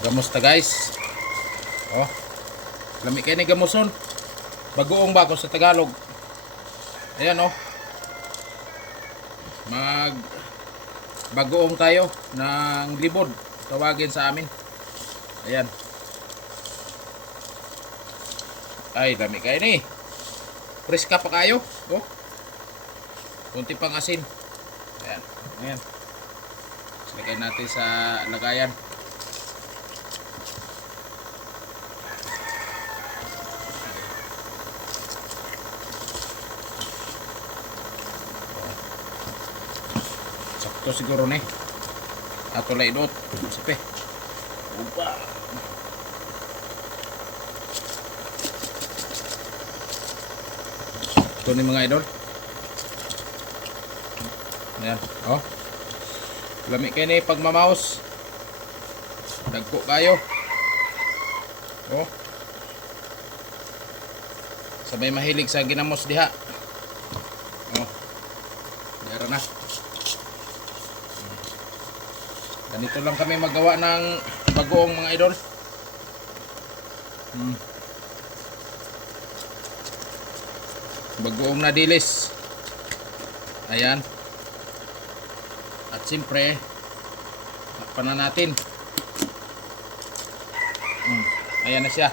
Gamusta guys? Oh, lami kayo ni gamuson. Bagoong ba ako sa Tagalog? Ayan oh. Mag bagoong tayo ng libod. Tawagin sa amin. Ayan. Ay, lami kayo ni. Preska pa kayo. Oh. Kunti pang asin. Ayan. Ayan. Lagay natin sa lagayan. Sakto siguro ni. Ato lang idot. Sipe. Upa. Ito ni mga idol. Ayan. Oh. Lami kayo ni pagmamaos. Dagko kayo. Oh. Sabay mahilig sa ginamos diha. Oh. Dara na. Ganito lang kami magawa ng bagoong mga idol. Bagoong na dilis. Ayan. At siyempre, takpan na natin. Ayan na siya.